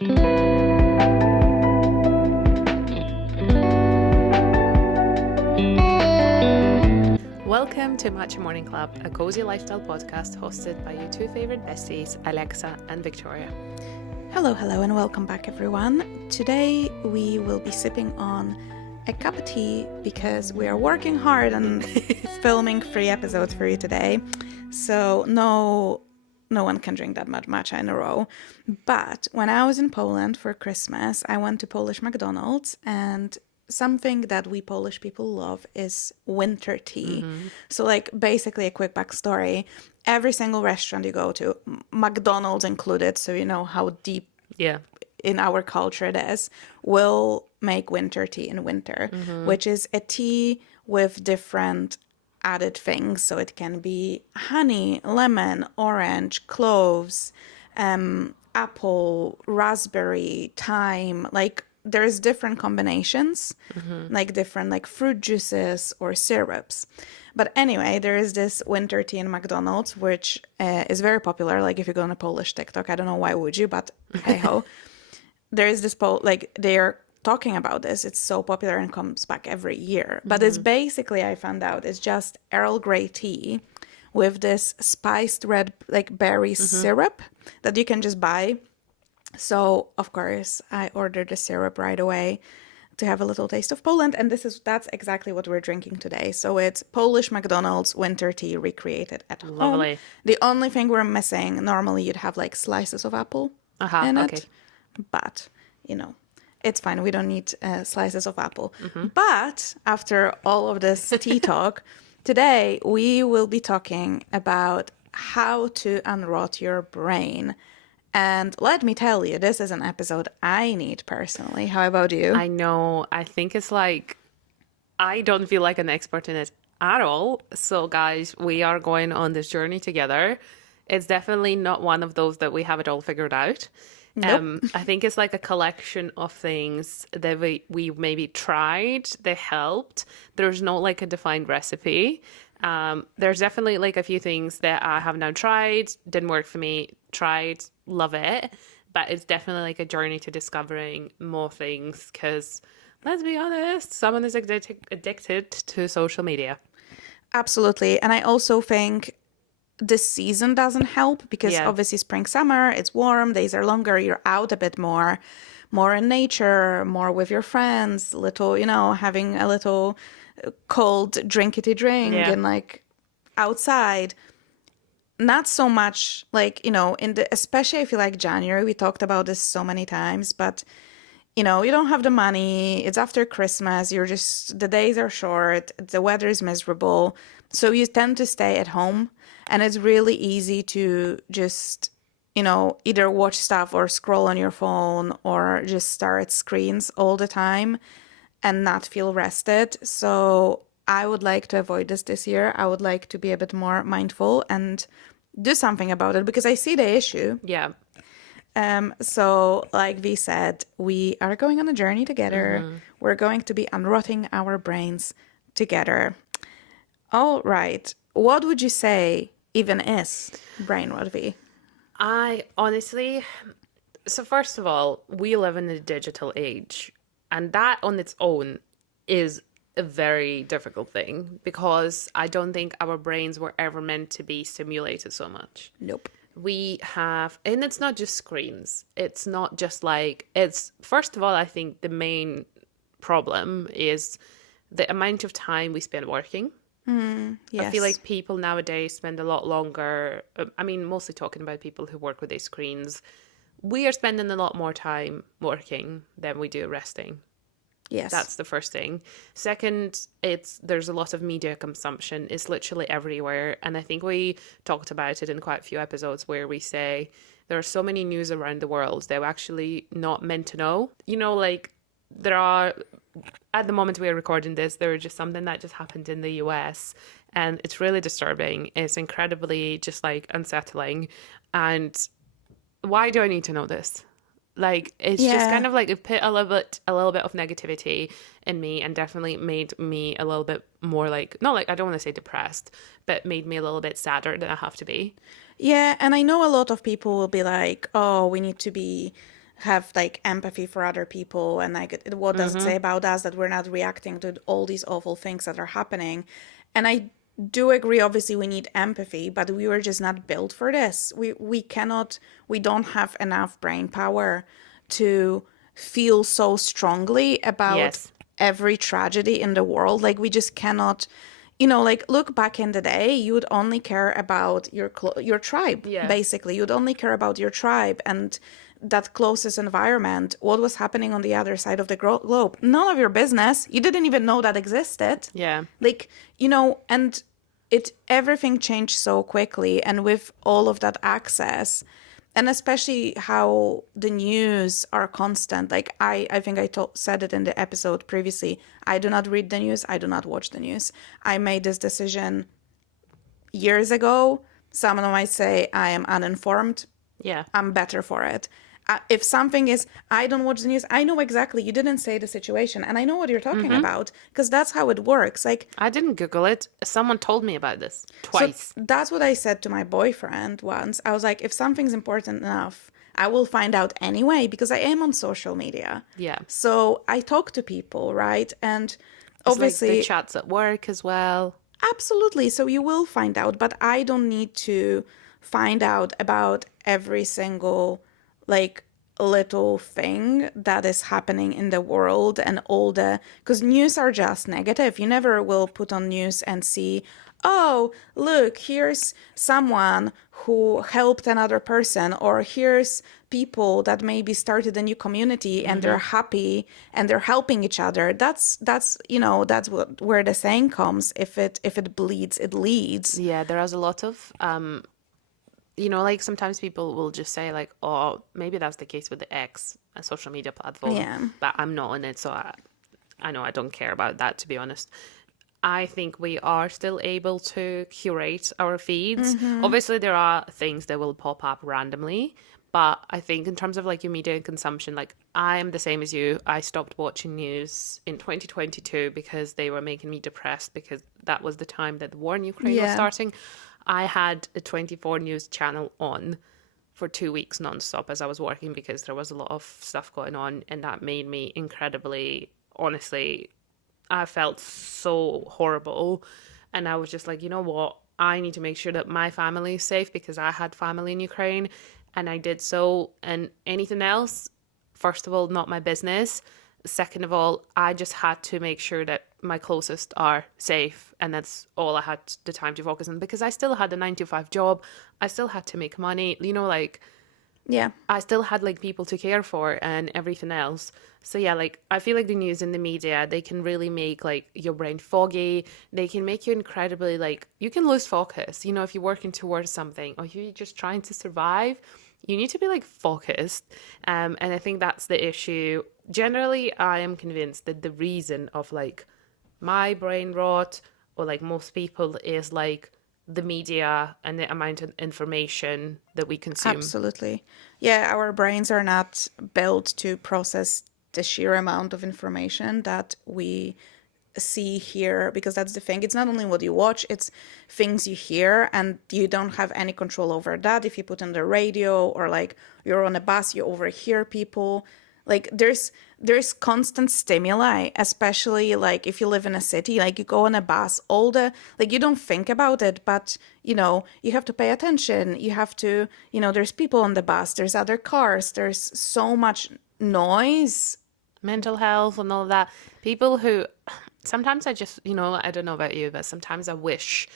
Welcome to Matcha Morning Club, a cozy lifestyle podcast hosted by your two favorite besties, Alexa and Victoria. Hello, and welcome back, everyone. Today we will be sipping on a cup of tea because we are working hard on filming 3 episodes for you today. So no one can drink that much matcha in a row. But when I was in Poland for Christmas, I went to Polish McDonald's, and something that we Polish people love is winter tea. Mm-hmm. So basically a quick backstory. Every single restaurant you go to, McDonald's included, so you know how deep in our culture it is, will make winter tea in winter, which is a tea with different added things. So it can be honey, lemon, orange, cloves, apple, raspberry, thyme, there's different combinations, different fruit juices or syrups. But anyway, there is this winter tea in McDonald's, which is very popular. If you go on a Polish TikTok, I don't know why would you, but hey-ho. There is this, they are talking about this. It's so popular and comes back every year. But it's basically, I found out, it's just Earl Grey tea with this spiced red, berry syrup that you can just buy. So, of course, I ordered the syrup right away to have a little taste of Poland. And that's exactly what we're drinking today. So it's Polish McDonald's winter tea recreated at home. Lovely. The only thing we're missing, normally you'd have slices of apple in it. But, it's fine. We don't need slices of apple. But after all of this tea talk, today we will be talking about how to unrot your brain. And let me tell you, this is an episode I need personally. How about you? I know. I think it's I don't feel like an expert in it at all. So guys, we are going on this journey together. It's definitely not one of those that we have it all figured out. Nope. I think it's a collection of things that we maybe tried, they helped. There's no a defined recipe. There's definitely a few things that I have now tried, didn't work for me, tried, love it. But it's definitely a journey to discovering more things because, let's be honest, someone is addicted to social media. Absolutely. And I also think this season doesn't help because obviously spring, summer, it's warm, days are longer, you're out a bit more in nature, more with your friends, having a little cold drinkity drink and outside. Not so much especially I feel January, we talked about this so many times, but you don't have the money, it's after Christmas, the days are short, the weather is miserable, so you tend to stay at home, and it's really easy to just either watch stuff or scroll on your phone or just stare at screens all the time and not feel rested. So I would like to avoid this year. I would like to be a bit more mindful and do something about it because I see the issue. Yeah. So like we said, we are going on a journey together. We're going to be unrotting our brains together. All right. What would you say even is brain rot, V? So first of all, we live in a digital age, and that on its own is a very difficult thing because I don't think our brains were ever meant to be stimulated so much. Nope. We have, and it's not just screens. It's not just first of all, I think the main problem is the amount of time we spend working. Yes. I feel people nowadays spend a lot longer. Mostly talking about people who work with their screens. We are spending a lot more time working than we do resting. Yes. That's the first thing. Second, there's a lot of media consumption. It's literally everywhere. And I think we talked about it in quite a few episodes where we say there are so many news around the world that we're actually not meant to know. There are, at the moment we are recording this, there is just something that just happened in the US, and it's really disturbing. It's incredibly just unsettling. And why do I need to know this? It's just kind of it put a little bit of negativity in me, and definitely made me a little bit more I don't want to say depressed, but made me a little bit sadder than I have to be. Yeah, and I know a lot of people will be like, oh, we need to be, mindful, we need to be have like empathy for other people, and like what does it say about us that we're not reacting to all these awful things that are happening. And I do agree, obviously we need empathy, but we were just not built for this. We don't have enough brain power to feel so strongly about Yes. every tragedy in the world. Like we just cannot, like look back in the day, you would only care about your tribe. Yeah. Basically, you'd only care about your tribe and that closest environment. What was happening on the other side of the globe? None of your business. You didn't even know that existed. Yeah. Like, and everything changed so quickly, and with all of that access, and especially how the news are constant. Like I think I said it in the episode previously. I do not read the news. I do not watch the news. I made this decision years ago. Someone might say I am uninformed. Yeah. I'm better for it. If something is, I don't watch the news, I know exactly, you didn't say the situation, and I know what you're talking about, because that's how it works. Like, I didn't Google it. Someone told me about this so twice. that's what I said to my boyfriend once. I was like, if something's important enough, I will find out anyway, because I am on social media. Yeah. So I talk to people, right? And It's like the obviously, chats at work as well. absolutely. So you will find out, but I don't need to find out about every single like little thing that is happening in the world and all the, because news are just negative. You never will put on news and see, oh, look, here's someone who helped another person, or here's people that maybe started a new community and they're happy and they're helping each other. That's what where the saying comes, if it bleeds, it leads. Yeah, there is a lot of like sometimes people will just say like, oh, maybe that's the case with the X, a social media platform, Yeah. but I'm not on it, so I know I don't care about that, to be honest. I think we are still able to curate our feeds. Obviously, there are things that will pop up randomly, but I think in terms of like your media consumption, like I am the same as you. I stopped watching news in 2022 because they were making me depressed, because that was the time that the war in Ukraine was Yeah. starting. I had a 24 news channel on for 2 weeks nonstop as I was working, because there was a lot of stuff going on, and that made me incredibly, honestly, I felt so horrible. And I was just like, you know what? I need to make sure that my family is safe, because I had family in Ukraine, and I did so. And anything else, first of all, not my business. Second of all, I just had to make sure that my closest are safe. And that's all I had the time to focus on, because I still had a 9 to 5 job. I still had to make money, like Yeah. I still had like people to care for and everything else. So yeah, like I feel like the news and the media, they can really make like your brain foggy. They can make you incredibly like, you can lose focus. If you're working towards something or you're just trying to survive, you need to be like focused. And I think that's the issue. Generally, I am convinced that the reason of like my brain rot, or like most people, is like the media and the amount of information that we consume. Absolutely. Yeah, our brains are not built to process the sheer amount of information that we see here, because that's the thing. It's not only what you watch, it's things you hear, and you don't have any control over that. If you put on the radio, or like you're on a bus, you overhear people. Like there's constant stimuli, especially like if you live in a city, like you go on a bus, all the, like you don't think about it, but you have to pay attention. You have to, there's people on the bus, there's other cars, there's so much noise. Mental health and all of that. People who sometimes I just, I don't know about you, but sometimes I wish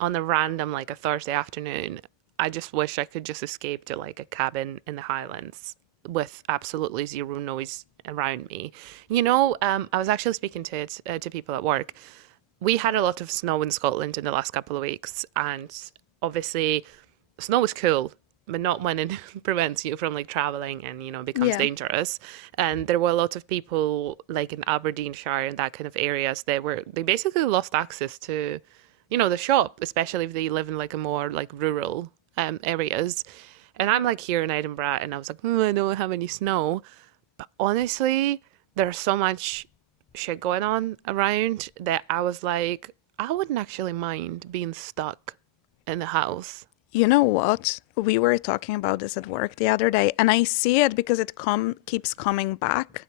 on a random, like a Thursday afternoon, I just wish I could just escape to like a cabin in the Highlands with absolutely zero noise around me. I was actually speaking to people at work. We had a lot of snow in Scotland in the last couple of weeks, and obviously snow is cool, but not when it prevents you from like traveling and becomes Yeah. dangerous. And there were a lot of people like in Aberdeenshire and that kind of areas, they basically lost access to the shop, especially if they live in like a more like rural areas. And I'm like here in Edinburgh, and I was like, I don't have any snow. But honestly, there's so much shit going on around that I was like, I wouldn't actually mind being stuck in the house You know what? We were talking about this at work the other day, and I see it because it keeps coming back.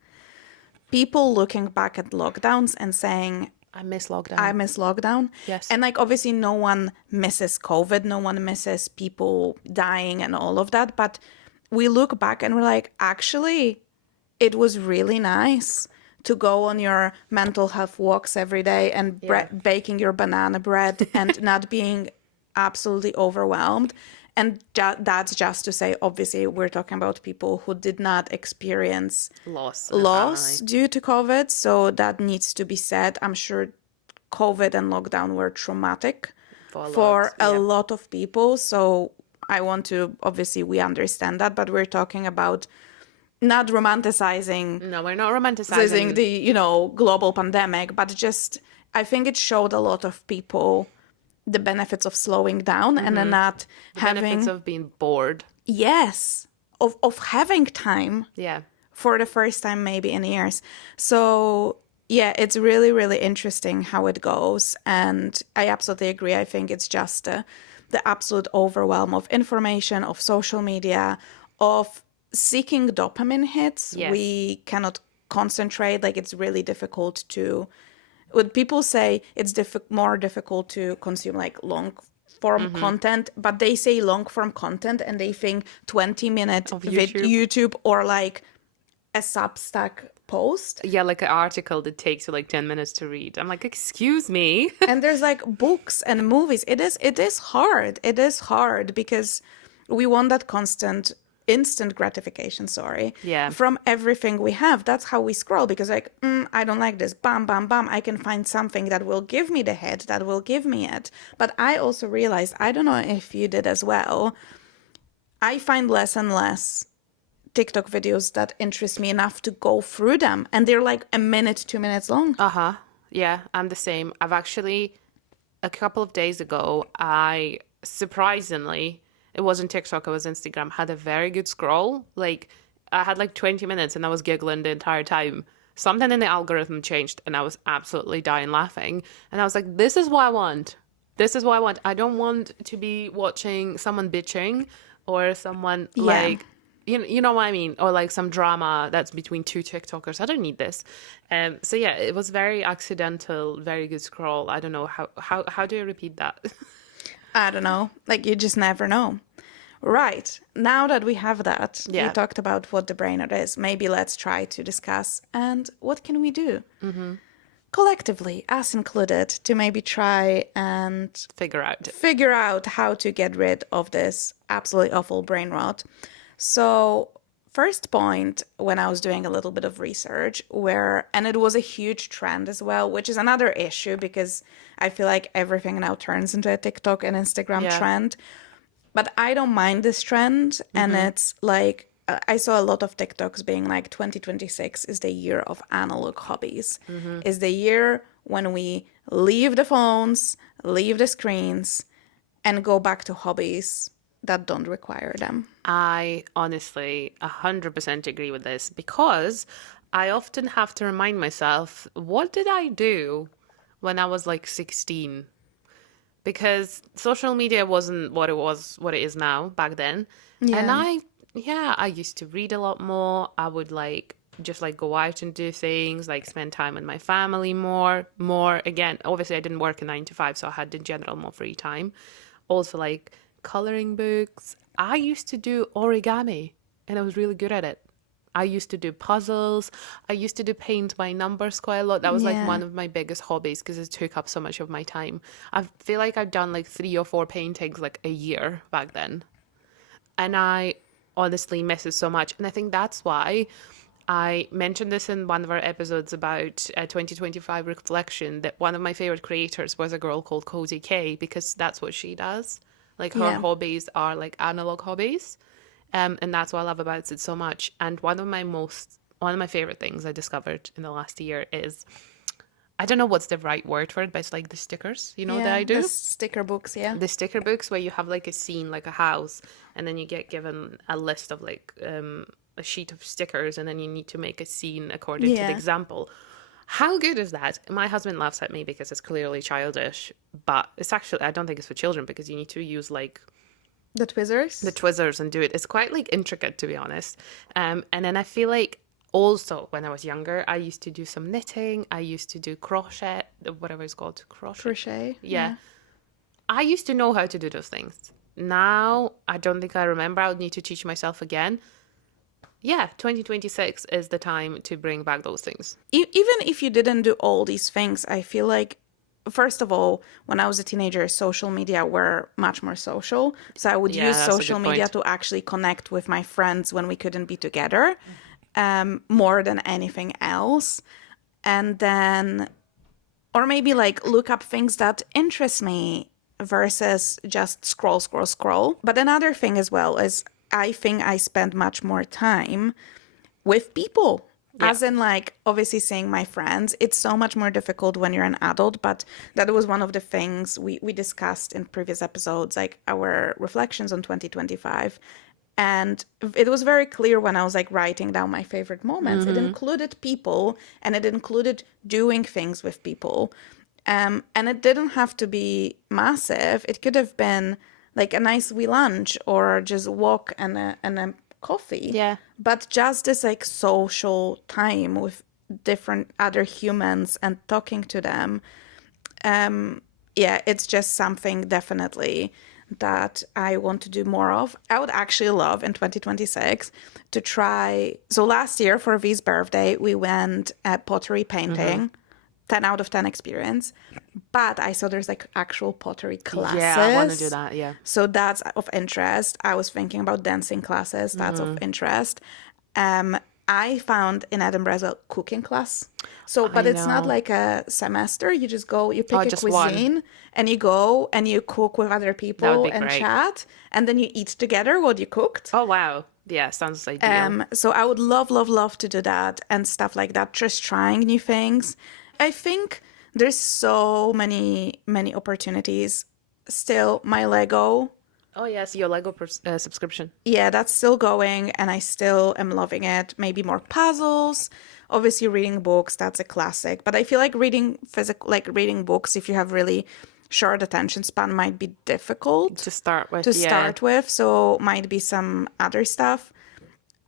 People looking back at lockdowns and saying, I miss I lockdown. miss lockdown. Yes. And like obviously no one misses COVID, no one misses people dying and all of that, but we look back and we're like, actually, it was really nice to go on your mental health walks every day and Yeah. baking your banana bread and not being absolutely overwhelmed. And that's just to say, obviously, we're talking about people who did not experience Loss in a loss family. due to COVID. So that needs to be said. I'm sure COVID and lockdown were traumatic For a lot. for a Yeah. lot of people. So I want to, obviously, we understand that, but we're talking about not romanticizing No, we're not romanticizing the global pandemic, but just I think it showed a lot of people the benefits of slowing down and then not the benefits having, of being bored. yes, of having time Yeah. for the first time maybe in years. So yeah, it's really, really interesting how it goes. And I absolutely agree. I think it's just the absolute overwhelm of information, of social media, of seeking dopamine hits. Yes. We cannot concentrate. Like it's really difficult to, would people say it's more difficult to consume like long form content, but they say long form content and they think 20-minute Of YouTube. YouTube or like a Substack post. Yeah, like an article that takes you like 10 minutes to read. I'm like, excuse me. And there's like books and movies. It is hard. It is hard because we want that constant instant gratification, sorry, Yeah. from everything we have. That's how we scroll because like, I don't like this. Bam, bam, bam. I can find something that will give me the hit, that will give me it. But I also realized, I don't know if you did as well, I find less and less TikTok videos that interest me enough to go through them. And they're like a minute, 2 minutes long. Uh-huh. Yeah, I'm the same. I've actually, a couple of days ago, I surprisingly, it wasn't TikTok, it was Instagram, had a very good scroll. Like, I had like 20 minutes and I was giggling the entire time. Something in the algorithm changed and I was absolutely dying laughing. And I was like, this is what I want. This is what I want. I don't want to be watching someone bitching or someone Yeah. like you know what I mean, or like some drama that's between two TikTokers. I don't need this. So yeah, it was very accidental, very good scroll. I don't know how do you repeat that? I don't know. Like, you just never know. Right. Now that we have that, we Yeah. talked about what the brain is. Maybe let's try to discuss and what can we do collectively, us included, to maybe try and Figure out. how to get rid of this absolutely awful brain rot. So, first point, when I was doing a little bit of research, and it was a huge trend as well, which is another issue because I feel like everything now turns into a TikTok and Instagram Yeah. trend. But I don't mind this trend. And it's like, I saw a lot of TikToks being like 2026 is the year of analog hobbies, is the year when we leave the phones, leave the screens, and go back to hobbies that don't require them. I honestly 100% agree with this because I often have to remind myself, what did I do when I was like 16? Because social media wasn't what it is now back then. And I used to read a lot more. I would like just like go out and do things, like spend time with my family more. Again, obviously I didn't work a 9 to 5, so I had in general more free time. Also like coloring books. I used to do origami and I was really good at it. I used to do puzzles. I used to do paint by numbers quite a lot. That was like Yeah. one of my biggest hobbies because it took up so much of my time. I feel like I've done like 3 or 4 paintings like a year back then. And I honestly miss it so much. And I think that's why I mentioned this in one of our episodes about 2025 reflection, that one of my favorite creators was a girl called Cozy K, because that's what she does. Like her Yeah. hobbies are like analog hobbies. And that's what I love about it so much. And one of my favorite things I discovered in the last year is, I don't know what's the right word for it, but it's like the stickers, that I The do. sticker books, yeah. The sticker books where you have like a scene, like a house, and then you get given a list of like a sheet of stickers, and then you need to make a scene according to the Yeah. example. How good is that? My husband laughs at me because it's clearly childish, but it's actually, I don't think it's for children because you need to use like The the Twizzlers? Twizzlers and do it. It's quite like intricate, to be honest. And then I feel like also when I was younger, I used to do some knitting. I used to do crochet, whatever it's called, crochet. Crochet? Yeah, Yeah. I used to know how to do those things. Now I don't think I remember. I would need to teach myself again. Yeah, 2026 is the time to bring back those things. Even if you didn't do all these things, I feel like, first of all, when I was a teenager, social media were much more social. So I would Yeah, use that's a social good media point. to actually connect with my friends when we couldn't be together, more than anything else. And then, or maybe like look up things that interest me versus just scroll, scroll, scroll. But another thing as well is I think I spend much more time with people. Yeah. As in, like, obviously seeing my friends. It's so much more difficult when you're an adult, but that was one of the things we discussed in previous episodes, like our reflections on 2025. And it was very clear when I was like writing down my favorite moments. It included people and it included doing things with people. And it didn't have to be massive. It could have been like a nice wee lunch or just walk and a coffee. Yeah. But just this like social time with different other humans and talking to them. Yeah, it's just something definitely that I want to do more of. I would actually love in 2026 to try. So last year for V's birthday, we went pottery painting. 10 out of 10 experience. But I saw there's like actual pottery classes. Yeah, I want to do that. Yeah. So that's of interest. I was thinking about dancing classes. That's of interest. I found in Edinburgh as well cooking class. So, but I it's not know. like a semester. You just go, you pick a Just one. cuisine and you go and you cook with other That would people be and great. chat. And then you eat together what you cooked. Oh, wow. Yeah, sounds ideal. So I would love, love, love to do that and stuff like that. Just trying new things. I think there's so many, many opportunities. Still, my Lego, Oh, yes, your Lego subscription. yeah, that's still going and I still am loving it. Maybe more puzzles. Obviously, reading books, that's a classic. But I feel like reading books, if you have really short attention span, might be difficult To start with, to yeah. start with. So might be some other stuff.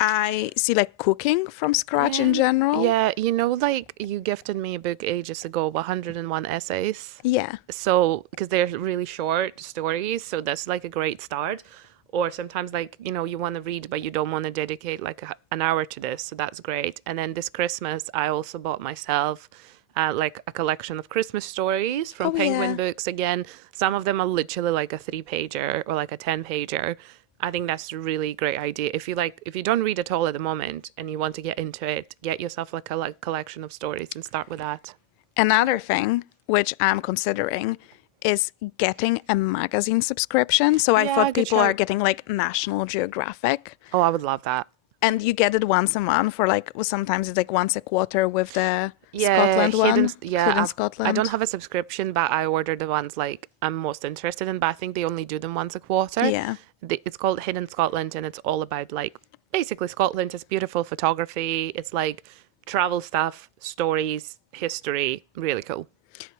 I see like cooking from scratch in general. Yeah, you know, like you gifted me a book ages ago, 101 essays. Yeah. So, because they're really short stories, so that's like a great start. Or sometimes, like, you know, you want to read, but you don't want to dedicate like an hour to this, so that's great. And then this Christmas, I also bought myself like a collection of Christmas stories from Oh, Penguin yeah. Books again. Some of them are literally like a 3-pager or like a 10-pager. I think that's a really great idea. If you don't read at all at the moment and you want to get into it, get yourself like a collection of stories and start with that. Another thing which I'm considering is getting a magazine subscription. So I Yeah, thought good people are shout. getting like National Geographic. Oh, I would love that. And you get it once a month for like, well, sometimes it's like once a quarter with the Yeah, Scotland one. yeah. Hidden I Scotland. don't have a subscription, but I order the ones like I'm most interested in. But I think they only do them once a quarter. Yeah. It's called Hidden Scotland, and it's all about like basically Scotland. It's beautiful photography. It's like travel stuff, stories, history. Really cool.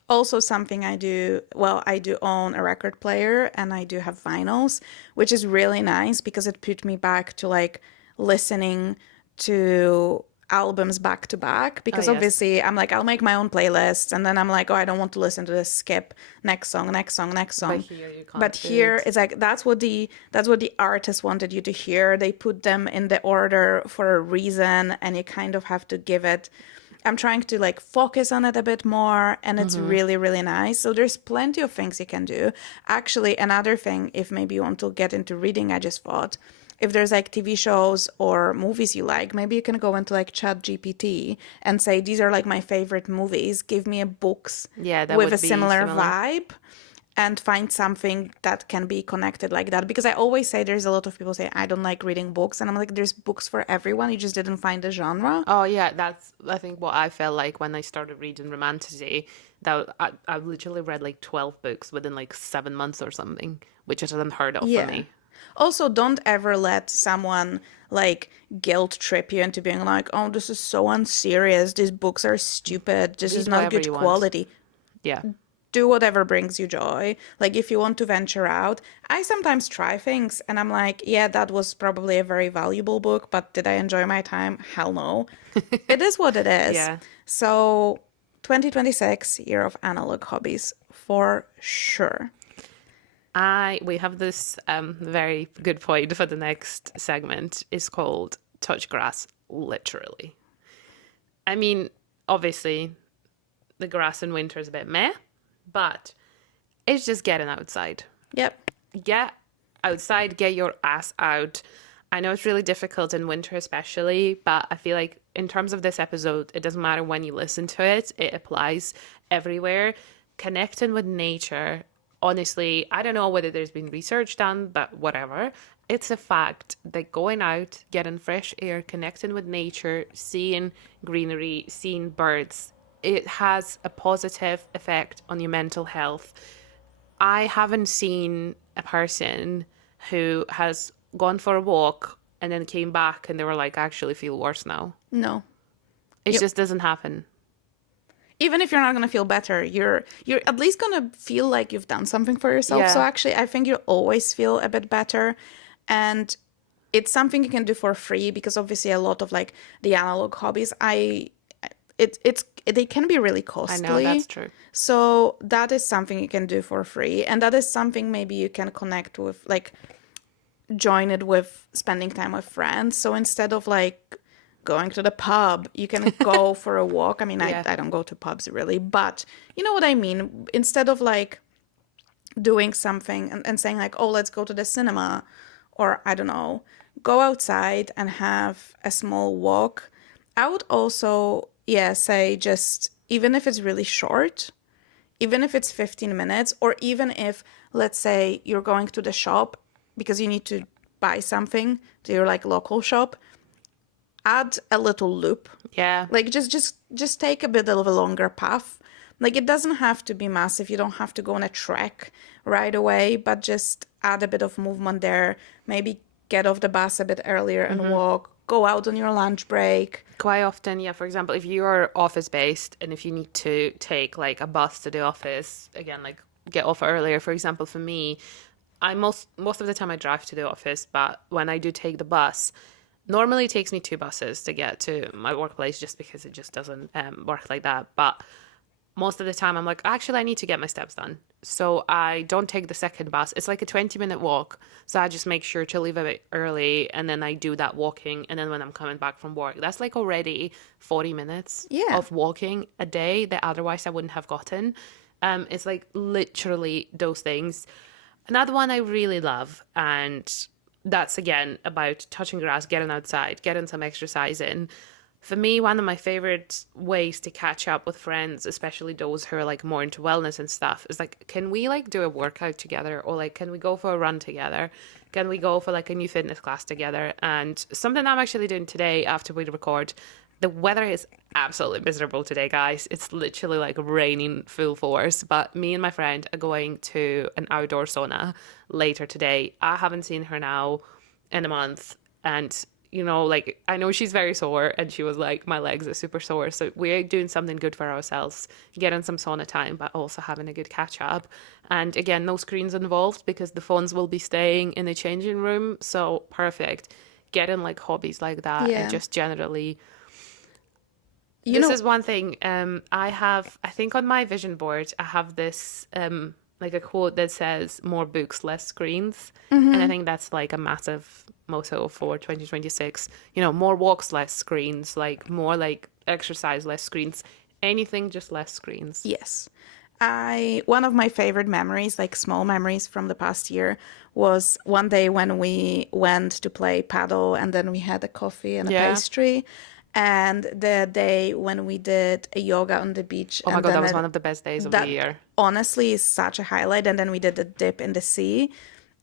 Also something I do, well, I do own a record player and I do have vinyls, which is really nice because it put me back to like listening to albums back to back because yes. obviously I'm like I'll make my own playlists and then I'm like, oh, I don't want to listen to this, skip next song. But here you can't But do here it. it's like that's what the artist wanted you to hear. They put them in the order for a reason and you kind of have to give it. I'm trying to like focus on it a bit more and it's really, really nice. So there's plenty of things you can do. Actually, another thing, if maybe you want to get into reading, I just thought, if there's like TV shows or movies you like, maybe you can go into like Chat GPT and say, these are like my favorite movies. Give me a books Yeah, that with would a be similar similar. vibe. And find something that can be connected like that. Because I always say there's a lot of people say, I don't like reading books. And I'm like, there's books for everyone. You just didn't find a genre. Oh yeah, that's I think what I felt like when I started reading romantasy. That I literally read like 12 books within like 7 months or something, which is unheard of for me. Also, don't ever let someone like guilt trip you into being like, oh, this is so unserious. These books are stupid. This Read is not whatever good you want. quality. Yeah. do whatever brings you joy. Like if you want to venture out, I sometimes try things and I'm like, yeah, that was probably a very valuable book, but did I enjoy my time? Hell no. It is what it is. Yeah. So 2026, year of analog hobbies for sure. We have this very good point for the next segment. It's called touch grass, literally. I mean, obviously, the grass in winter is a bit meh, but it's just getting outside. Yep. Get outside, get your ass out. I know it's really difficult in winter, especially, but I feel like in terms of this episode, it doesn't matter when you listen to it, it applies everywhere. Connecting with nature, honestly, I don't know whether there's been research done, but whatever. It's a fact that going out, getting fresh air, connecting with nature, seeing greenery, seeing birds, it has a positive effect on your mental health. I haven't seen a person who has gone for a walk and then came back and they were like, I actually feel worse now. No. It Yep. just doesn't happen. Even if you're not going to feel better, you're at least going to feel like you've done something for yourself. Yeah. So actually, I think you'll always feel a bit better. And it's something you can do for free because obviously a lot of like the analog hobbies, they can be really I costly. know, that's true. So that is something you can do for free. And that is something maybe you can connect with, like join it with spending time with friends. So instead of like going to the pub, you can go for a walk. I mean, Yeah. I don't go to pubs really, but you know what I mean? Instead of like doing something and saying like, oh, let's go to the cinema, or I don't know, go outside and have a small walk. I would also, yeah, say just even if it's really short, even if it's 15 minutes, or even if, let's say, you're going to the shop because you need to buy something to your like local shop, add a little loop. Yeah. Like just take a bit of a longer path. Like it doesn't have to be massive. You don't have to go on a trek right away, but just add a bit of movement there. Maybe get off the bus a bit earlier and walk. Go out on your lunch break. Quite often, yeah, for example, if you are office based and if you need to take like a bus to the office, again, like get off earlier, for example, for me, I most of the time I drive to the office, but when I do take the bus, normally it takes me 2 buses to get to my workplace just because it just doesn't work like that. But most of the time I'm like, actually, I need to get my steps done. So I don't take the second bus. It's like a 20-minute walk. So I just make sure to leave a bit early and then I do that walking. And then when I'm coming back from work, that's like already 40 minutes of walking a day that otherwise I wouldn't have gotten. It's like literally those things. Another one I really love, and that's again about touching grass, getting outside, getting some exercise in. For me, one of my favorite ways to catch up with friends, especially those who are like more into wellness and stuff, is like, can we like do a workout together, or like, can we go for a run together? Can we go for like a new fitness class together? And something I'm actually doing today after we record, the weather is absolutely miserable today, guys. It's literally like raining full force. But me and my friend are going to an outdoor sauna later today. I haven't seen her now in a month. And, you know, like, I know she's very sore. And she was like, my legs are super sore. So we're doing something good for ourselves, getting some sauna time, but also having a good catch up. And again, no screens involved because the phones will be staying in the changing room. So perfect. Getting like hobbies like that and just generally... This is one thing I think on my vision board, I have this like a quote that says more books, less screens. And I think that's like a massive motto for 2026. You know, more walks, less screens, like more like exercise, less screens, anything, just less screens. Yes. One of my favorite memories, like small memories from the past year, was one day when we went to play paddle and then we had a coffee and a pastry. And the day when we did a yoga on the beach. Oh my God, that was one of the best days of the year. Honestly, is such a highlight. And then we did a dip in the sea.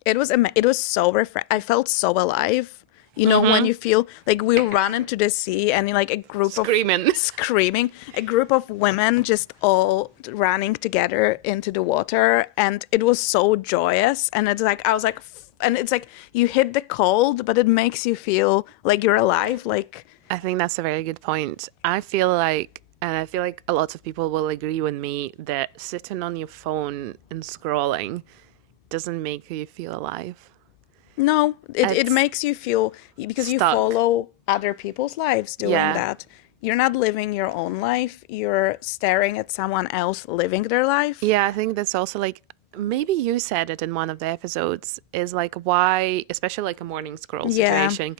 It was so refreshing. I felt so alive. You know, when you feel like we run into the sea and like a group screaming, a group of women just all running together into the water. And it was so joyous. And it's like, I was like, and it's like you hit the cold, but it makes you feel like you're alive. Like, I think that's a very good point. I feel like And I feel like a lot of people will agree with me that sitting on your phone and scrolling doesn't make you feel alive. No, it It's makes you feel, because you stuck. follow other people's lives doing Yeah. that. You're not living your own life. You're staring at someone else living their life. Yeah, I think that's also like maybe you said it in one of the episodes is like why, especially like a morning scroll Yeah. situation,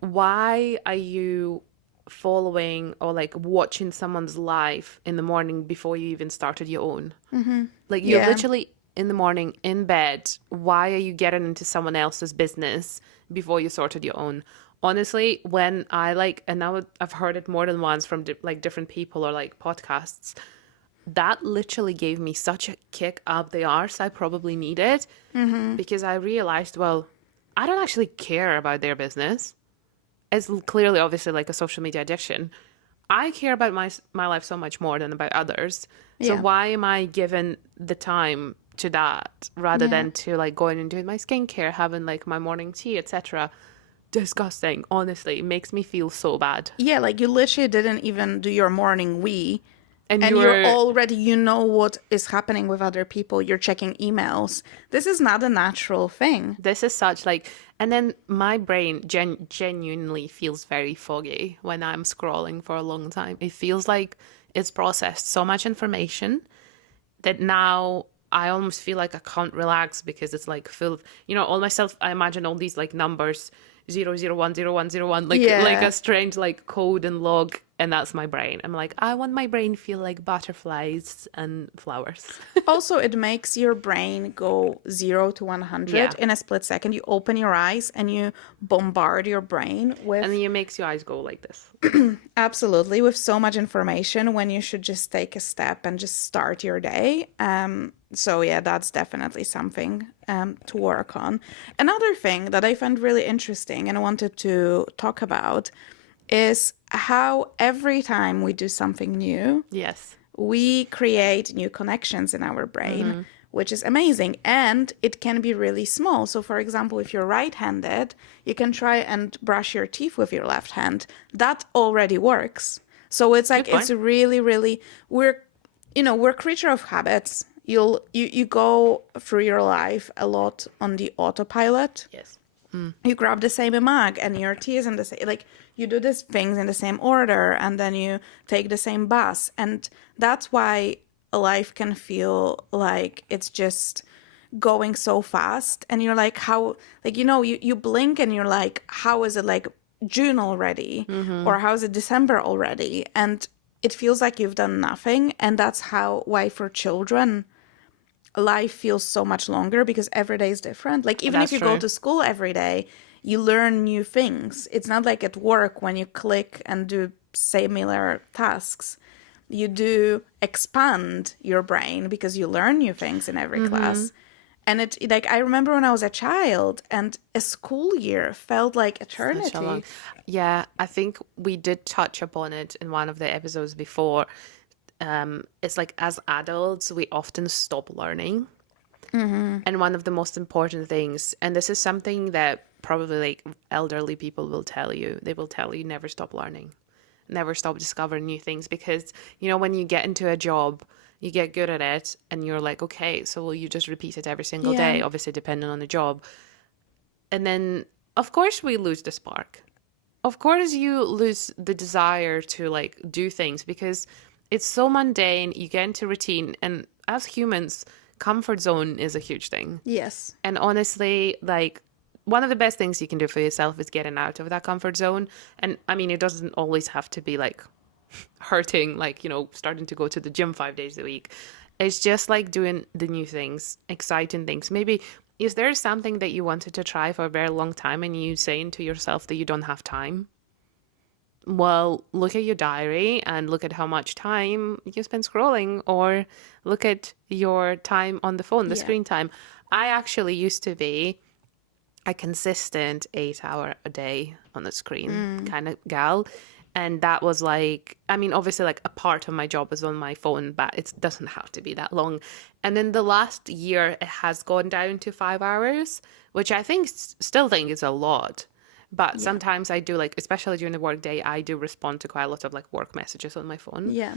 why are you following or like watching someone's life in the morning before you even started your own? Like you're Yeah. literally in the morning in bed. Why are you getting into someone else's business before you sorted your own? Honestly, when I like, and now I've heard it more than once from like different people or like podcasts, that literally gave me such a kick up the arse I probably needed because I realized, well, I don't actually care about their business. It's clearly, obviously, like a social media addiction. I care about my life so much more than about others. So Yeah. why am I giving the time to that rather Yeah. than to like going and doing my skincare, having like my morning tea, etc. Disgusting. Honestly, it makes me feel so bad. Yeah, like you literally didn't even do your morning wee, And and you're you're already, you know what is happening with other people. You're checking emails. This is not a natural thing. this is such like, and then my brain genuinely feels very foggy when I'm scrolling for a long time. It feels like it's processed so much information that now I almost feel like I can't relax because it's like full of, all myself. I imagine all these like numbers, 0010101, like Yeah. a strange like code and log, and that's my brain. I'm like, I want my brain to feel like butterflies and flowers. Also, it makes your brain go 0 to 100 Yeah. in a split second. You open your eyes and you bombard your brain And with, then it makes your eyes go like this. absolutely, with so much information when you should just take a step and just start your day. So yeah, that's definitely something to work on. Another thing that I found really interesting and I wanted to talk about is how every time we do something new, Yes. we create new connections in our brain, which is amazing. And it can be really small. So, for example, if you're right handed, you can try and brush your teeth with your left hand. That already works. So it's like, Good it's point. really, really, we're creature of habits. You go through your life a lot on the autopilot. Yes. You grab the same mug and your tea is in the same, like you do these things in the same order and then you take the same bus, and that's why life can feel like it's just going so fast, and you're like, how, like, you blink and you're like, how is it like June already, or how is it December already, and it feels like you've done nothing. And that's why for children life feels so much longer, because every day is different. Like even if That's you go true. to school every day, you learn new things. It's not like at work when you click and do similar tasks. You do expand your brain because you learn new things in every class. And it, like, I remember when I was a child and a school year felt like Such a long. eternity. Yeah, I think we did touch upon it in one of the episodes before. It's like as adults, we often stop learning. And one of the most important things, and this is something that probably like elderly people will tell you, they will tell you never stop learning, never stop discovering new things. Because, when you get into a job, you get good at it and you're like, okay, so will you just repeat it every single Yeah. day, obviously depending on the job. And then, of course, we lose the spark. Of course, you lose the desire to like do things because it's so mundane. You get into routine, and as humans, comfort zone is a huge thing. Yes. And honestly, like one of the best things you can do for yourself is getting out of that comfort zone. And I mean, it doesn't always have to be like hurting, like, starting to go to the gym 5 days a week. It's just like doing the new things, exciting things. Maybe is there something that you wanted to try for a very long time and you saying to yourself that you don't have time? Well, look at your diary and look at how much time you spend scrolling, or look at your time on the phone, the Yeah. screen time. I actually used to be a consistent 8 hour a day on the screen kind of gal. And that was like, I mean, obviously, like a part of my job is on my phone, but it doesn't have to be that long. And in the last year, it has gone down to 5 hours, which I think still think is a lot. But sometimes I do like, especially during the workday, I do respond to quite a lot of like work messages on my phone. Yeah.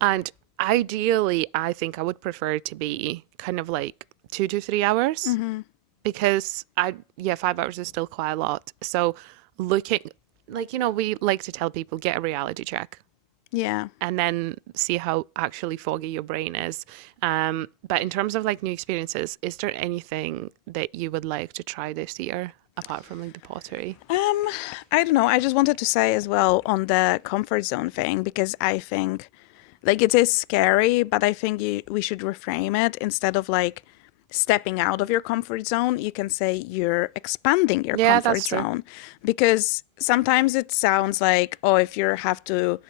And ideally, I think I would prefer it to be kind of like 2 to 3 hours because 5 hours is still quite a lot. So looking, like, we like to tell people get a reality check Yeah. and then see how actually foggy your brain is. But in terms of like new experiences, is there anything that you would like to try this year apart from like the pottery? I don't know. I just wanted to say as well on the comfort zone thing, because I think like it is scary, but I think we should reframe it. Instead of like stepping out of your comfort zone, you can say you're expanding your Yeah, comfort that's true. zone. Because sometimes it sounds like, oh, if you have to,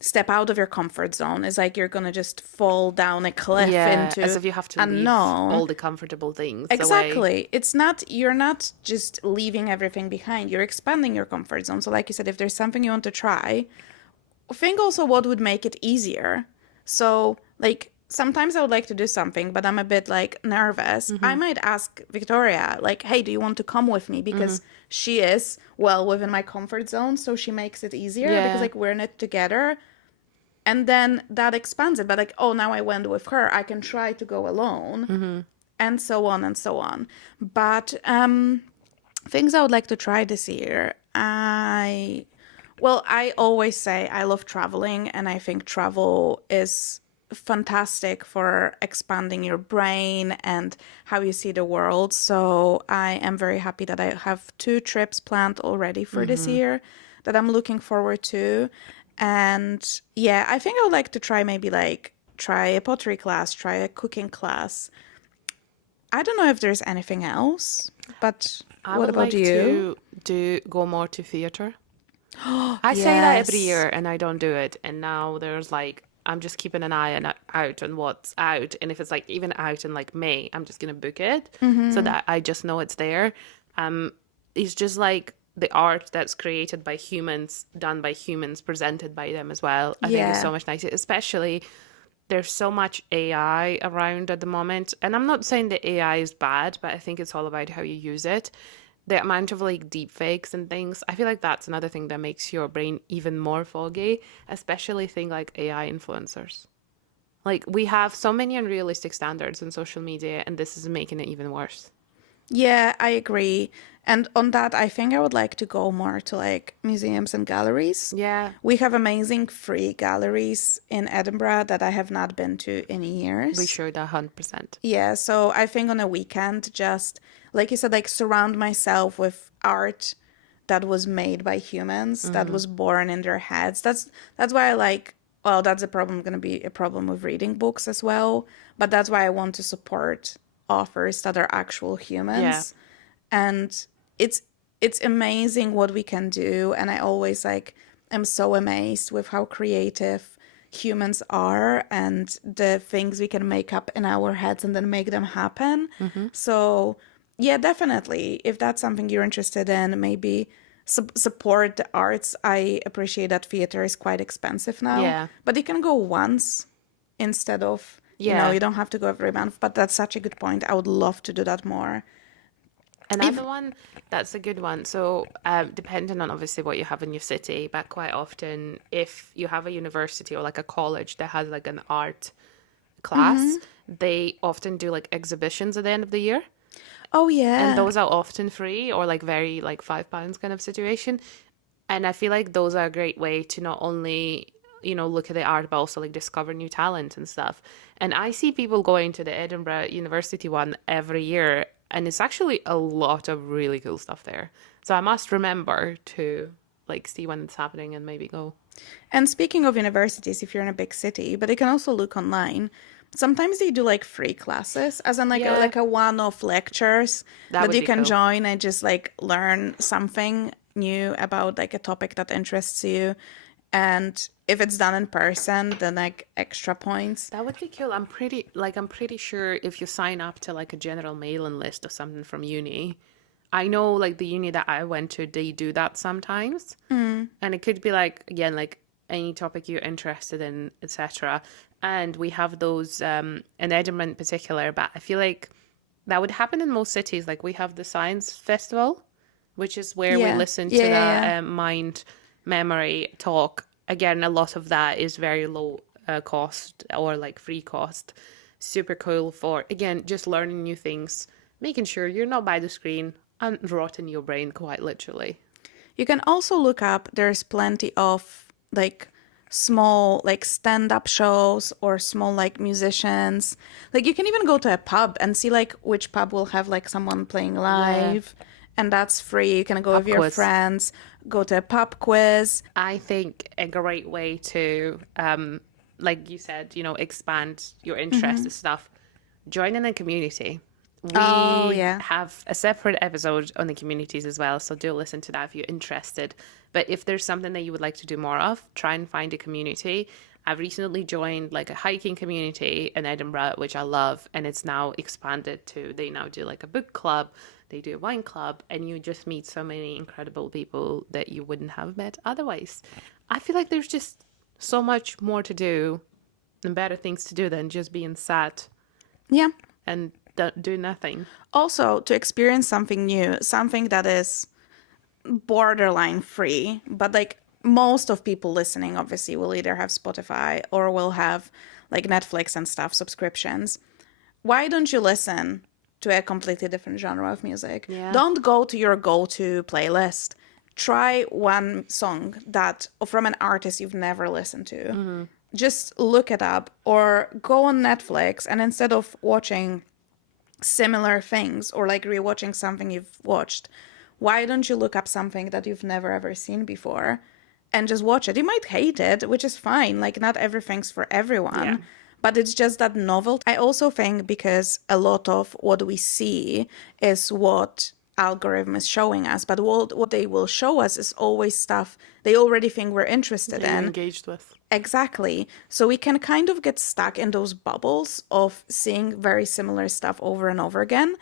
step out of your comfort zone, it's like you're gonna just fall down a cliff Yeah, as into if you have to leave unknown. all the comfortable things away. Exactly. It's not, you're not just leaving everything behind, you're expanding your comfort zone. So, like you said, if there's something you want to try, think also what would make it easier. So, like, sometimes I would like to do something, but I'm a bit like nervous. I might ask Victoria, like, hey, do you want to come with me? Because she is well within my comfort zone. So she makes it easier because, Yeah. like, we're in it together. And then that expands it. But, like, oh, now I went with her. I can try to go alone. And so on and so on. But things I would like to try this year. I always say I love traveling, and I think travel is fantastic for expanding your brain and how you see the world. So I am very happy that I have 2 trips planned already for this year that I'm looking forward to. And yeah, I think I would like to try a pottery class, try a cooking class. I don't know if there's anything else, but I what would about like you? to go more to theater. I say that every Yes. year and I don't do it. And now there's like, I'm just keeping an eye out on what's out. And if it's like even out in like May, I'm just going to book it so that I just know it's there. It's just like the art that's created by humans, done by humans, presented by them as well. I think is Yeah. so much nicer, especially there's so much AI around at the moment. And I'm not saying that AI is bad, but I think it's all about how you use it. The amount of like deep fakes and things, I feel like that's another thing that makes your brain even more foggy, especially thing like AI influencers. Like we have so many unrealistic standards on social media, and this is making it even worse. Yeah, I agree. And on that, I think I would like to go more to like museums and galleries. Yeah, We have amazing free galleries in Edinburgh that I have not been to in we years. should 100%. Yeah, so I think on a weekend, just like you said, like surround myself with art that was made by humans, that was born in their heads. That's why I like. Well, that's a problem. Going to be a problem with reading books as well. But that's why I want to support authors that are actual Yeah. humans, and it's it's amazing what we can do. And I always like am so amazed with how creative humans are and the things we can make up in our heads and then make them happen. So, yeah, definitely. If that's something you're interested in, maybe support the arts. I appreciate that theater is quite expensive now, Yeah. but you can go once instead of, Yeah. you don't have to go every month. But that's such a good point. I would love to do that more. If Another one that's a good one. So, depending on obviously what you have in your city, but quite often, if you have a university or like a college that has like an art class, they often do like exhibitions at the end of the year. Oh And yeah. those are often free or like very like £5 kind of situation. And I feel like those are a great way to not only, look at the art, but also like discover new talent and stuff. And I see people going to the Edinburgh University one every year, and it's actually a lot of really cool stuff there. So I must remember to like see when it's happening and maybe go. And speaking of universities, if you're in a big city, but you can also look online. Sometimes they do like free classes, as in like Yeah, a one-off lectures that that would you be can cool. join and just like learn something new about like a topic that interests you. And if it's done in person, then like extra points. That would be cool. I'm pretty sure if you sign up to like a general mailing list or something from uni, I know like the uni that I went to, they do that sometimes. And it could be like again like any topic you're interested in, etc. And we have those in Edinburgh in particular, but I feel like that would happen in most cities. Like we have the science festival, which is where we Yeah. listen to Yeah, yeah, that yeah. mind memory talk. Again, a lot of that is very low cost or like free cost. Super cool for, again, just learning new things, making sure you're not by the screen and rotting your brain quite literally. You can also look up, there's plenty of like small like stand-up shows or small like musicians. Like you can even go to a pub and see like which pub will have like someone playing Yeah. live, and that's free. You can go with Pub your quiz. friends, go to a pub quiz. I think a great way to, like you said, expand your interest and stuff, join in a community. Oh We yeah. have a separate episode on the communities as well, so do listen to that if you're interested. But if there's something that you would like to do more of, try and find a community. I've recently joined like a hiking community in Edinburgh, which I love, and it's now expanded to, they now do like a book club, they do a wine club, and you just meet so many incredible people that you wouldn't have met otherwise. I feel like there's just so much more to do and better things to do than just being sat Yeah. and do nothing. Also, to experience something new, something that is borderline free, but like most of people listening obviously will either have Spotify or will have like Netflix and stuff subscriptions. Why don't you listen to a completely different genre of music? Yeah. Don't go to your go-to playlist. Try one song that from an artist you've never listened to. Just look it up or go on Netflix, and instead of watching similar things or like rewatching something you've watched, why don't you look up something that you've never ever seen before and just watch it? You might hate it, which is fine. Like, not everything's for everyone. Yeah. But it's just that novelty. I also think because a lot of what we see is what algorithm is showing us, but what they will show us is always stuff they already think we're interested That you're in. engaged with. Exactly. So we can kind of get stuck in those bubbles of seeing very similar stuff over and over again.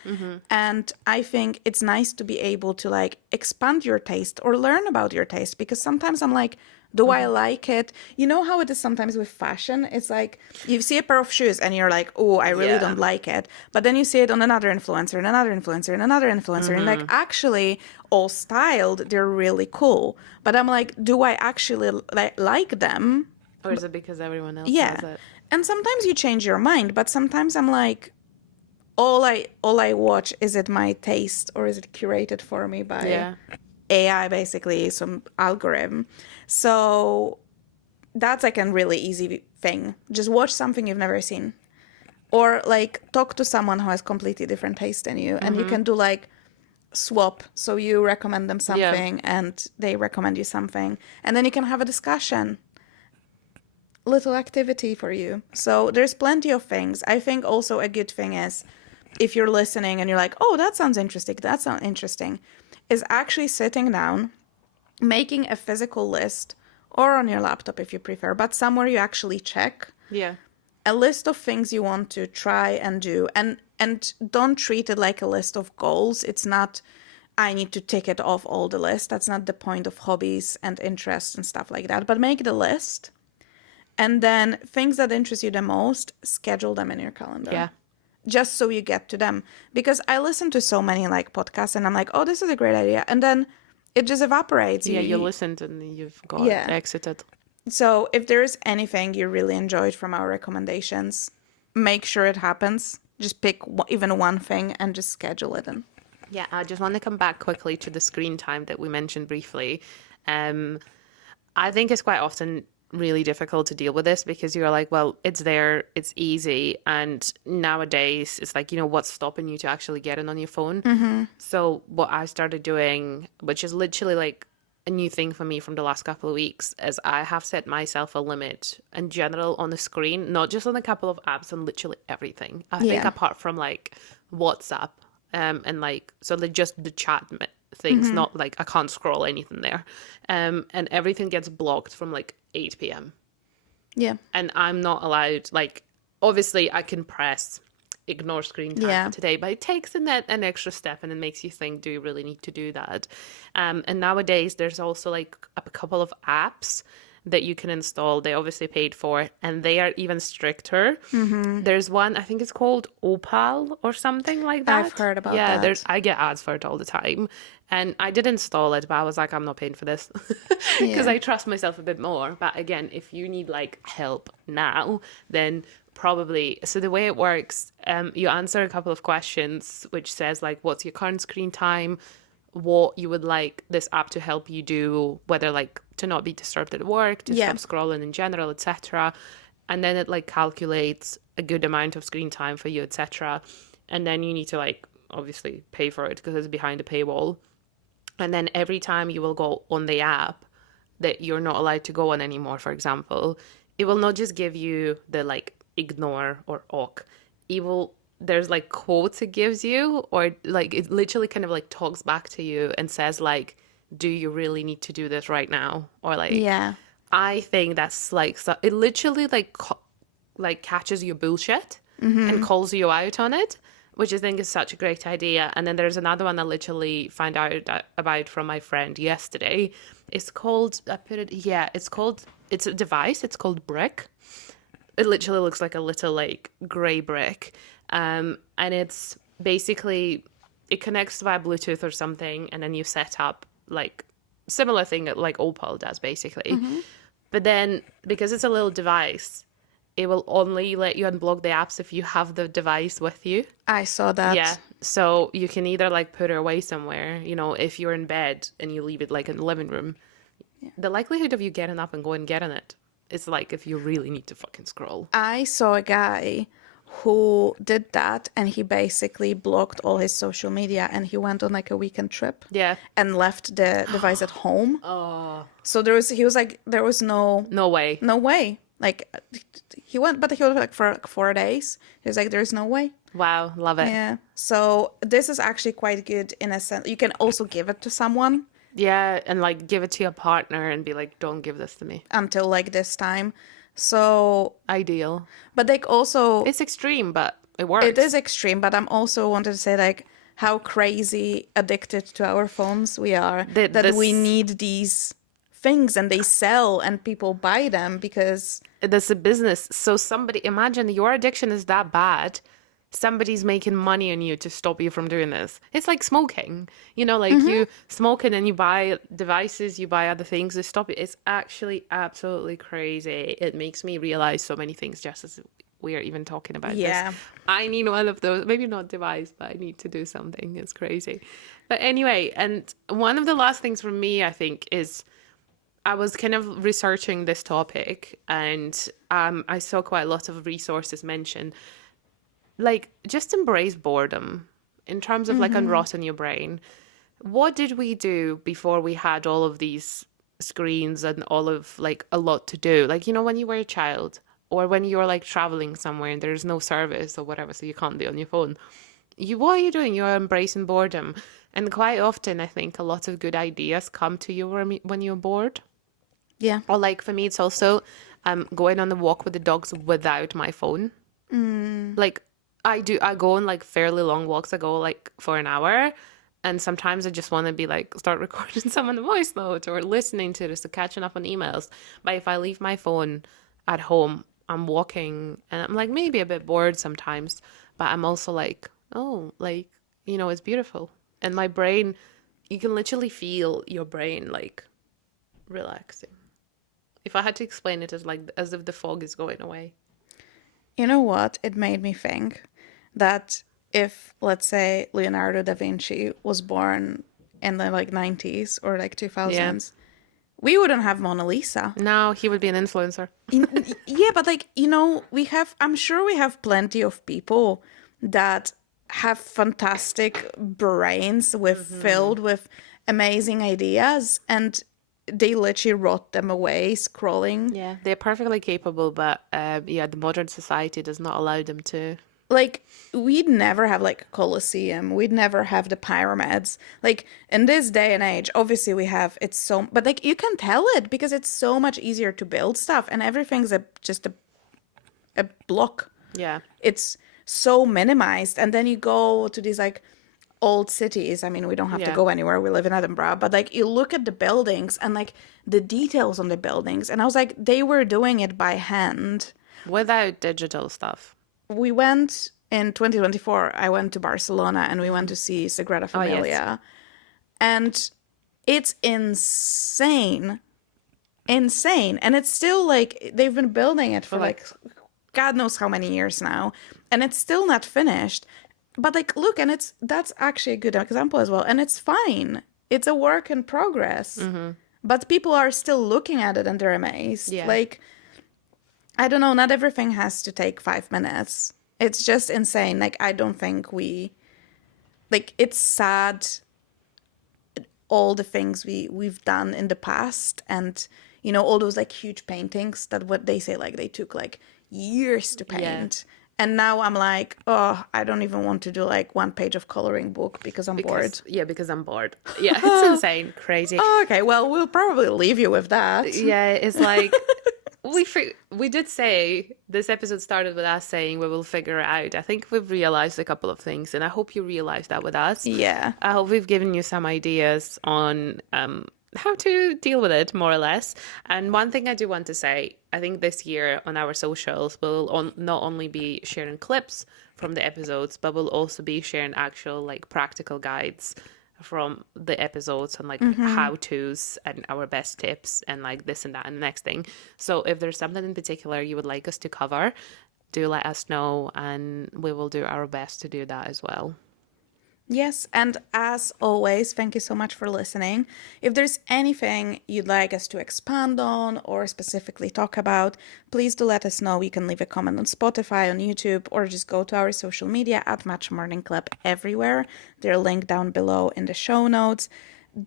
And I think it's nice to be able to like expand your taste or learn about your taste, because sometimes I'm like, do I like it? You know how it is sometimes with fashion? It's like you see a pair of shoes and you're like, oh, I really Yeah. don't like it. But then you see it on another influencer and another influencer and another influencer. And like, actually, all styled, they're really cool. But I'm like, do I actually like them? Or is it because everyone else Yeah. has it? And sometimes you change your mind, but sometimes I'm like, all I watch, is it my taste or is it curated for me by Yeah. AI, basically, some algorithm? So that's like a really easy thing. Just watch something you've never seen. Or like talk to someone who has completely different taste than you, and you can do like swap. So you recommend them something and they recommend you something, and then you can have a discussion. Little activity for you. So there's plenty of things. I think also a good thing is if you're listening and you're like, oh, that sounds interesting, is actually sitting down, making a physical list, or on your laptop if you prefer, but somewhere you actually check Yeah. a list of things you want to try and do, and don't treat it like a list of goals. It's not, I need to tick it off all the list. That's not the point of hobbies and interests and stuff like that. But make the list, and then things that interest you the most, schedule them in your calendar. Yeah. Just so you get to them. Because I listen to so many like podcasts and I'm like, oh, this is a great idea. And then it just evaporates. Yeah, you listened and you've got Yeah. exited. So if there's anything you really enjoyed from our recommendations, make sure it happens. Just pick even one thing and just schedule it in. Yeah, I just want to come back quickly to the screen time that we mentioned briefly. I think it's quite often really difficult to deal with this because you're like, well, it's there, it's easy. And nowadays it's like, what's stopping you to actually get it on your phone? So what I started doing, which is literally like a new thing for me from the last couple of weeks, is I have set myself a limit in general on the screen, not just on a couple of apps, on literally everything. I think Yeah. apart from like WhatsApp, and like, so like just the chat things, not like I can't scroll anything there. And everything gets blocked from like 8 p.m. Yeah. And I'm not allowed, like, obviously I can press ignore screen time Yeah. for today, but it takes an extra step and it makes you think, do you really need to do that? And nowadays there's also like a couple of apps that you can install. They obviously paid for, and they are even stricter. There's one, I think it's called Opal or something like that. I've heard about yeah, that. I get ads for it all the time. And I did install it, but I was like, I'm not paying for this because I trust myself a bit more. But again, if you need like help now, then probably. So the way it works, you answer a couple of questions, which says like, what's your current screen time? What you would like this app to help you do, whether like to not be disturbed at work, to stop scrolling in general, etc. And then it like calculates a good amount of screen time for you, etc. And then you need to like obviously pay for it because it's behind a paywall. And then every time you will go on the app that you're not allowed to go on anymore, for example, it will not just give you the like ignore or ok. It will, there's like quotes it gives you, or like it literally kind of like talks back to you and says like, do you really need to do this right now? Or like, I think that's like, so, it literally like catches your bullshit and calls you out on it, which I think is such a great idea. And then there's another one I literally found out about from my friend yesterday. It's called, it's a device. It's called Brick. It literally looks like a little like gray brick. And it's basically, it connects via Bluetooth or something. And then you set up like similar thing that like Opal does basically. But then because it's a little device, it will only let you unblock the apps if you have the device with you. I saw that. Yeah. So you can either like put it away somewhere, you know, if you're in bed and you leave it like in the living room, the likelihood of you getting up and going and getting it is like if you really need to fucking scroll. I saw a guy who did that, and he basically blocked all his social media, and he went on like a weekend trip. Yeah. And left the device at home. Oh. So there was no way. No way. Like he went like for like 4 days. He was like, there's no way. Wow, love it. Yeah. So this is actually quite good in a sense. You can also give it to someone. Yeah, and like give it to your partner and be like, don't give this to me. Until like this time. So ideal. But like also it's extreme, but it works. It is extreme, but I'm also wanted to say like how crazy addicted to our phones we are. That we need these things and they sell and people buy them because that's a business. So somebody, imagine your addiction is that bad, somebody's making money on you to stop you from doing this. It's like smoking, you know, like you smoke and then you buy devices, you buy other things to stop it. It's actually absolutely crazy. It makes me realize so many things just as we are even talking about this. I need one of those, maybe not device, but I need to do something. It's crazy. But anyway, and one of the last things for me, I think, is I was kind of researching this topic and I saw quite a lot of resources mentioned. Like, just embrace boredom in terms of like unrotting your brain. What did we do before we had all of these screens and all of like a lot to do? Like, you know, when you were a child or when you're like traveling somewhere and there's no service or whatever, so you can't be on your phone. What are you doing? You're embracing boredom. And quite often, I think a lot of good ideas come to you when you're bored. Yeah. Or like for me, it's also going on a walk with the dogs without my phone. Like I go on like fairly long walks. I go like for an hour. And sometimes I just want to be like, start recording some on the voice note or listening to this or catching up on emails. But if I leave my phone at home, I'm walking and I'm like maybe a bit bored sometimes. But I'm also like, oh, like, you know, it's beautiful. And my brain, you can literally feel your brain like relaxing. If I had to explain it, as if the fog is going away. You know what? It made me think that if, let's say, Leonardo da Vinci was born in the like 90s or like 2000s, we wouldn't have Mona Lisa. No, he would be an influencer. Yeah, but like, you know, I'm sure we have plenty of people that have fantastic brains filled with amazing ideas and they literally rot them away scrolling. Yeah, they're perfectly capable, but the modern society does not allow them to. Like, we'd never have like a Colosseum. We'd never have the pyramids. Like, in this day and age, obviously we have but like you can tell it because it's so much easier to build stuff and everything's just a block. Yeah. It's so minimized. And then you go to these like old cities. I mean, we don't have to go anywhere. We live in Edinburgh. But like you look at the buildings and like the details on the buildings. And I was like, they were doing it by hand. Without digital stuff. We went in 2024. I went to Barcelona and we went to see Sagrada Familia. And it's insane. Insane. And it's still like they've been building it for like God knows how many years now. And it's still not finished. But like, look, and that's actually a good example as well. And it's fine. It's a work in progress. Mm-hmm. But people are still looking at it and they're amazed. Yeah. Like, I don't know, not everything has to take 5 minutes. It's just insane. Like, I don't think like, it's sad all the things we've done in the past, and you know, all those like huge paintings that what they say like they took like years to paint. And now I'm like, oh, I don't even want to do like 1 page of coloring book because I'm bored. Yeah, because I'm bored. Yeah, it's insane, crazy. Oh, okay, well, we'll probably leave you with that. Yeah, it's like we did say this episode started with us saying we will figure it out. I think we've realized a couple of things, and I hope you realize that with us. Yeah. I hope we've given you some ideas on how to deal with it, more or less. And one thing I do want to say, I think this year on our socials, we'll not only be sharing clips from the episodes, but we'll also be sharing actual like practical guides from the episodes on like how-tos and our best tips and like this and that and the next thing. So if there's something in particular you would like us to cover, do let us know and we will do our best to do that as well. Yes, and as always, thank you so much for listening. If there's anything you'd like us to expand on or specifically talk about, please do let us know. You can leave a comment on Spotify, on YouTube, or just go to our social media at Match Morning Club everywhere. They're linked down below in the show notes.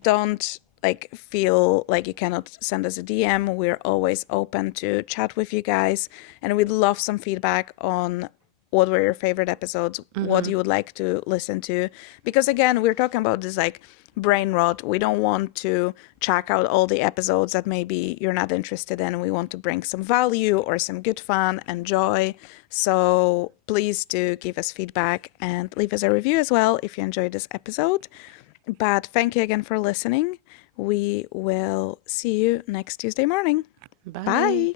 Don't like feel like you cannot send us a DM. We're always open to chat with you guys, and we'd love some feedback on what were your favorite episodes, what you would like to listen to. Because again, we're talking about this like brain rot. We don't want to check out all the episodes that maybe you're not interested in. We want to bring some value or some good fun and joy. So please do give us feedback and leave us a review as well if you enjoyed this episode. But thank you again for listening. We will see you next Tuesday morning. Bye. Bye.